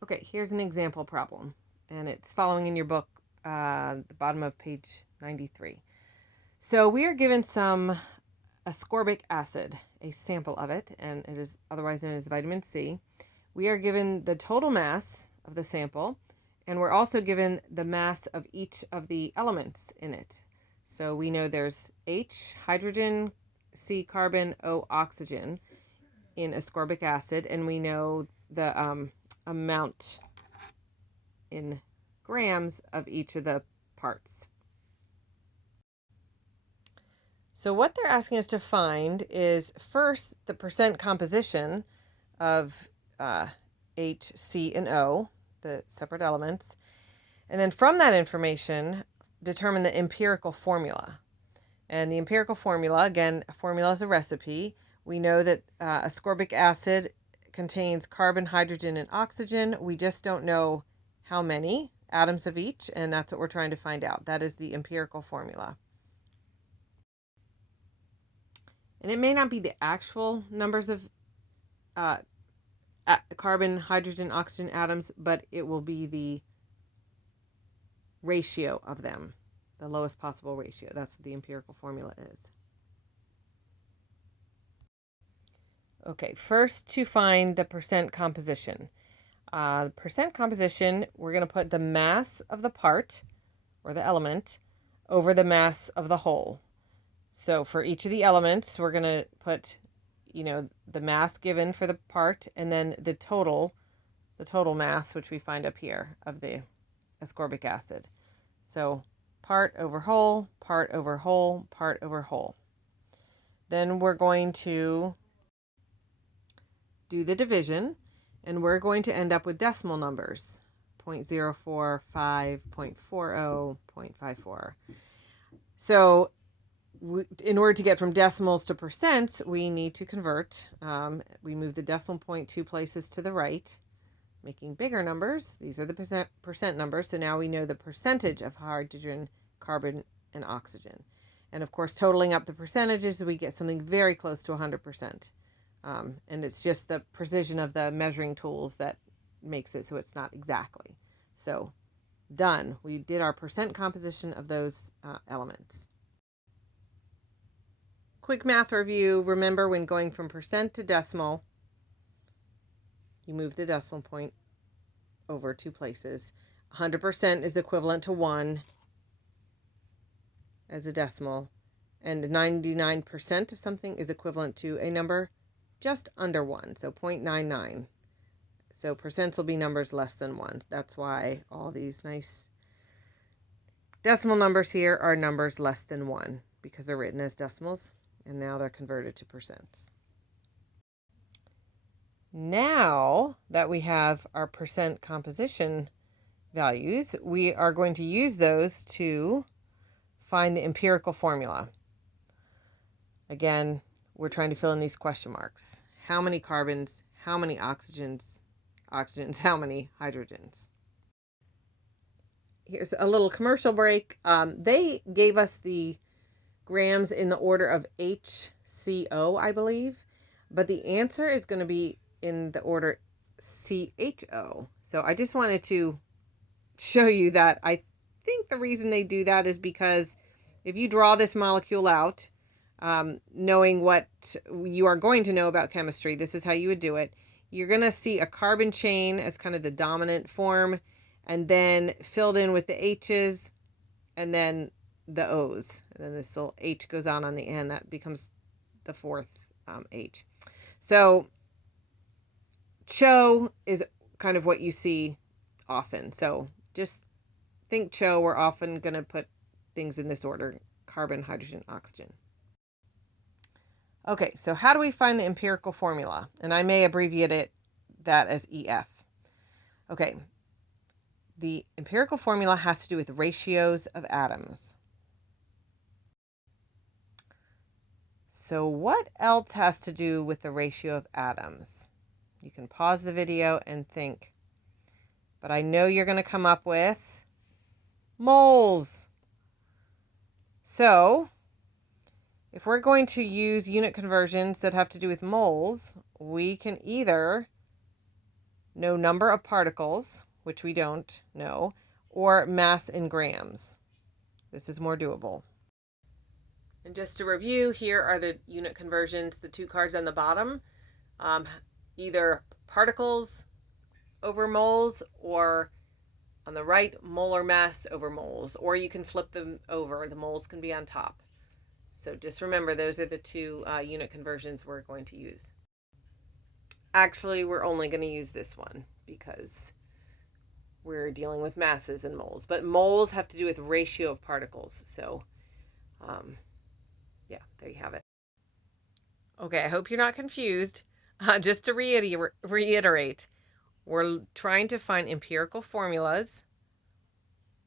Okay, here's an example problem, and it's following in your book, the bottom of page 93. So we are given some ascorbic acid, a sample of it, and it is otherwise known as vitamin C. We are given the total mass of the sample, and we're also given the mass of each of the elements in it. So we know there's H, hydrogen, C, carbon, O, oxygen in ascorbic acid, and we know the amount in grams of each of the parts. So what they're asking us to find is first the percent composition of H, C, and O, the separate elements, and then from that information, determine the empirical formula. And the empirical formula, again, a formula is a recipe. We know that ascorbic acid contains carbon, hydrogen, and oxygen. We just don't know how many atoms of each, and that's what we're trying to find out. That is the empirical formula. And it may not be the actual numbers of carbon, hydrogen, oxygen atoms, but it will be the ratio of them, the lowest possible ratio. That's what the empirical formula is. Okay, first to find the percent composition. Percent composition, we're going to put the mass of the part or the element over the mass of the whole. So for each of the elements, we're going to put, the mass given for the part and then the total mass, which we find up here of the ascorbic acid. So part over whole, part over whole, part over whole. Then we're going to do the division, and we're going to end up with decimal numbers, 0.045, 0.40, 0.54. So in order to get from decimals to percents, we need to convert. We move the decimal point 2 places to the right, making bigger numbers. These are the percent numbers. So now we know the percentage of hydrogen, carbon, and oxygen. And of course, totaling up the percentages, we get something very close to 100%. And it's just the precision of the measuring tools that makes it so it's not exactly. So done. We did our percent composition of those elements. Quick math review. Remember, when going from percent to decimal, you move the decimal point over 2 places. 100% is equivalent to 1 as a decimal, and 99% of something is equivalent to a number just under 1, so 0.99. So percents will be numbers less than 1. That's why all these nice decimal numbers here are numbers less than 1, because they're written as decimals, and now they're converted to percents. Now that we have our percent composition values, we are going to use those to find the empirical formula. Again, we're trying to fill in these question marks. How many carbons, how many oxygens, how many hydrogens? Here's a little commercial break. They gave us the grams in the order of HCO, I believe, but the answer is going to be in the order CHO. So I just wanted to show you that I think the reason they do that is because if you draw this molecule out, knowing what you are going to know about chemistry, this is how you would do it. You're going to see a carbon chain as kind of the dominant form, and then filled in with the H's, and then the O's. And then this little H goes on the end. That becomes the fourth H. So CHO is kind of what you see often. So just think CHO. We're often going to put things in this order: carbon, hydrogen, oxygen. Okay, so how do we find the empirical formula? And I may abbreviate that as EF. Okay, the empirical formula has to do with ratios of atoms. So what else has to do with the ratio of atoms? You can pause the video and think. But I know you're going to come up with moles. So if we're going to use unit conversions that have to do with moles, we can either know number of particles, which we don't know, or mass in grams. This is more doable. And just to review, here are the unit conversions, the two cards on the bottom, either particles over moles, or on the right, molar mass over moles, or you can flip them over. The moles can be on top. So just remember, those are the two unit conversions we're going to use. Actually, we're only going to use this one because we're dealing with masses and moles. But moles have to do with ratio of particles. So, yeah, there you have it. Okay, I hope you're not confused. Just to reiterate, we're trying to find empirical formulas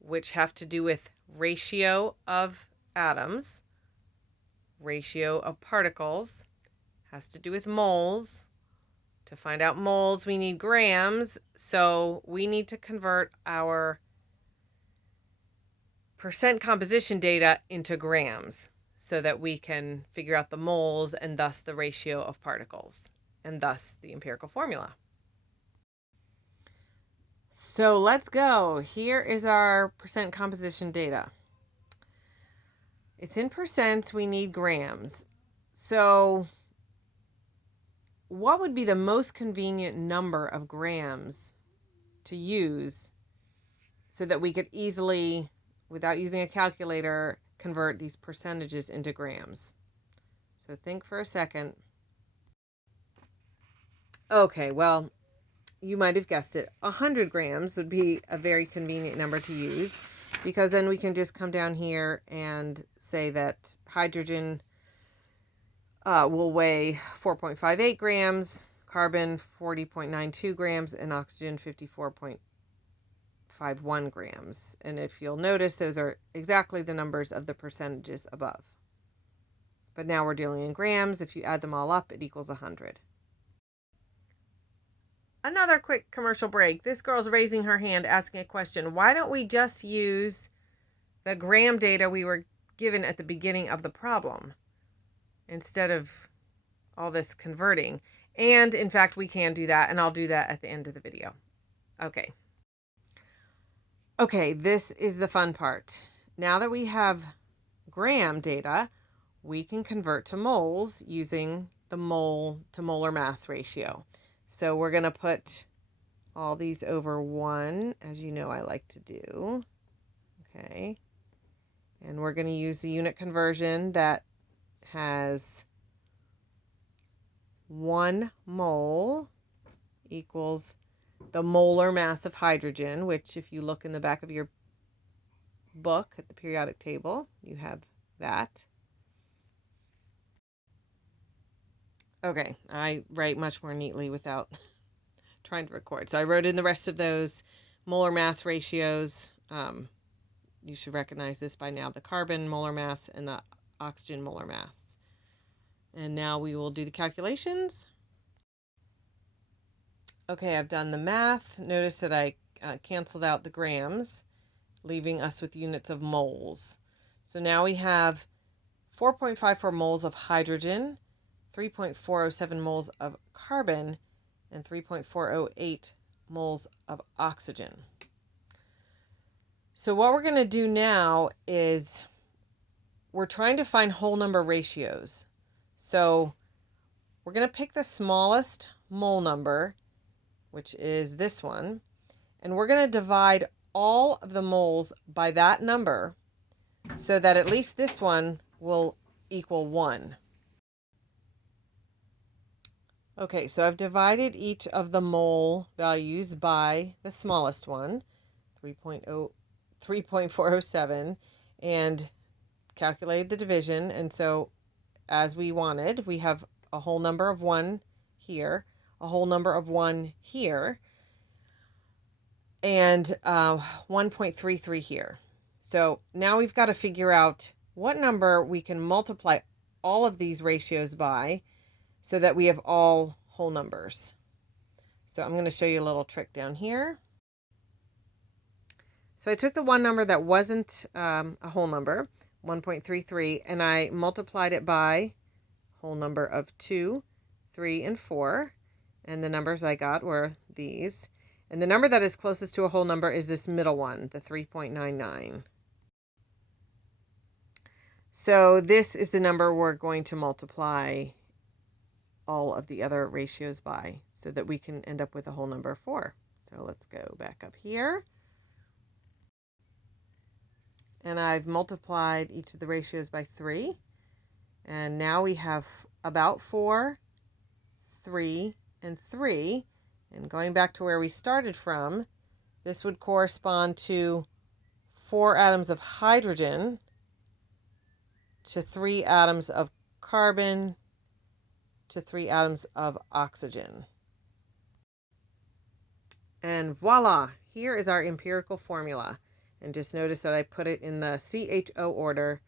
which have to do with ratio of atoms, ratio of particles, has to do with moles. To find out moles, we need grams, so we need to convert our percent composition data into grams so that we can figure out the moles and thus the ratio of particles and thus the empirical formula. So let's go. Here is our percent composition data. It's in percents, we need grams. So what would be the most convenient number of grams to use so that we could easily, without using a calculator, convert these percentages into grams? So think for a second. Okay, well, you might have guessed it. 100 grams would be a very convenient number to use, because then we can just come down here and say that hydrogen will weigh 4.58 grams, carbon 40.92 grams, and oxygen 54.51 grams. And if you'll notice, those are exactly the numbers of the percentages above. But now we're dealing in grams. If you add them all up, it equals 100. Another quick commercial break. This girl's raising her hand asking a question. Why don't we just use the gram data we were given at the beginning of the problem instead of all this converting? And in fact, we can do that, and I'll do that at the end of the video. Okay. Okay, this is the fun part. Now that we have gram data, we can convert to moles using the mole to molar mass ratio. So we're going to put all these over 1, as you know I like to do. Okay. And we're going to use the unit conversion that has 1 mole equals the molar mass of hydrogen, which if you look in the back of your book at the periodic table, you have that. Okay, I write much more neatly without trying to record. So I wrote in the rest of those molar mass ratios. You should recognize this by now, the carbon molar mass and the oxygen molar mass. And now we will do the calculations. Okay, I've done the math. Notice that I canceled out the grams, leaving us with units of moles. So now we have 4.54 moles of hydrogen, 3.407 moles of carbon, and 3.408 moles of oxygen. So what we're going to do now is we're trying to find whole number ratios. So we're going to pick the smallest mole number, which is this one, and we're going to divide all of the moles by that number so that at least this one will equal 1. Okay, so I've divided each of the mole values by the smallest one, 3.407, and calculated the division. And so as we wanted, we have a whole number of 1 here, a whole number of 1 here, and 1.33 here. So now we've got to figure out what number we can multiply all of these ratios by so that we have all whole numbers. So I'm going to show you a little trick down here. So I took the one number that wasn't a whole number, 1.33, and I multiplied it by whole number of 2, 3, and 4. And the numbers I got were these. And the number that is closest to a whole number is this middle one, the 3.99. So this is the number we're going to multiply all of the other ratios by so that we can end up with a whole number 4. So let's go back up here. And I've multiplied each of the ratios by 3. And now we have about 4, 3, and 3. And going back to where we started from, this would correspond to 4 atoms of hydrogen to 3 atoms of carbon to 3 atoms of oxygen. And voila, here is our empirical formula. And just notice that I put it in the CHO order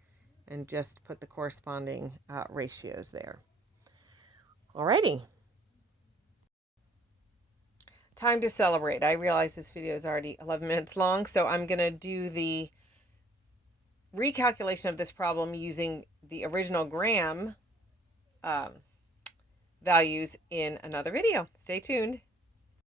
and just put the corresponding ratios there. Alrighty. Time to celebrate. I realize this video is already 11 minutes long, so I'm going to do the recalculation of this problem using the original gram values in another video. Stay tuned.